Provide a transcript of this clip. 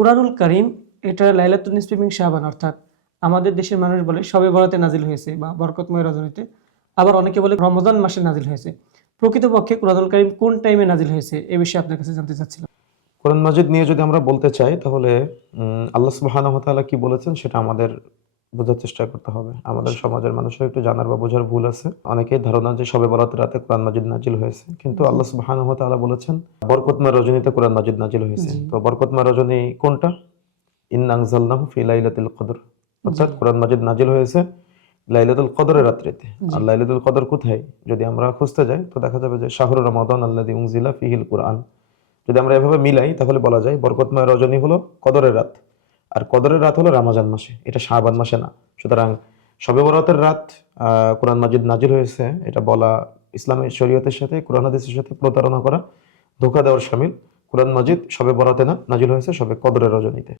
কুরআনুল কারীম এটা লাইলাতুন নিসফি মিন শাবান, অর্থাৎ আমাদের দেশের মানুষ বলে শবে বরাতে নাজিল হয়েছে বা বরকতময় রজনীতে, আবার অনেকে বলে রমজান মাসে নাজিল হয়েছে। প্রকৃতপক্ষে কুরআনুল কারীম কোন টাইমে নাজিল হয়েছে এ বিষয়ে আপনার কাছে জানতে চাচ্ছিলাম। কোরআন মাজিদ নিয়ে যদি আমরা বলতে চাই তাহলে আল্লাহ সুবহানাহু ওয়া তাআলা কি বলেছেন সেটা আমাদের বোঝার চেষ্টা করতে হবে। আমাদের সমাজের মানুষের একটু জানার বা বোঝার ভুল আছে। অনেকের ধারণা যে শবে বরাতের রাতে কোরআন মাজিদ নাজিল হয়েছে, কিন্তু আল্লাহ সুবহানাহু ওয়া তাআলা বলেছেন বরকতময় রজনীতে কোরআন মাজিদ নাজিল হয়েছে। জি তো বরকতময় রজনী কোনটা? ইন্না আনজালনাহু ফি লাইলাতুল কদর, জি অর্থাৎ কোরআন মাজিদ নাজিল হয়েছে লাইলাতুল কদরের রাত্রিতে। জি আর লাইলাতুল কদর কোথায় যদি আমরা খুঁজতে যাই তো দেখা যাবে যে শাহরু রমাদান আল্লাযী উনজিলা ফীহিল কুরআন। যদি আমরা এভাবে মিলাই তাহলে বলা যায় বরকতময় রজনী হলো কদরের রাত, আর কদরের রাত হলো রমজান মাসে, এটা শাবান মাসে না। সুতরাং শবে বরাতের রাত কোরআন মাজিদ নাজিল হয়েছে এটা বলা ইসলামের শরীয়তের সাথে কোরআন হাদিসের সাথে প্রতারণা করা, ধোঁকা দেওয়ার শামিল। কোরআন মাজিদ শবে বরাতে না, নাজিল হয়েছে শবে কদরের রজনীতে।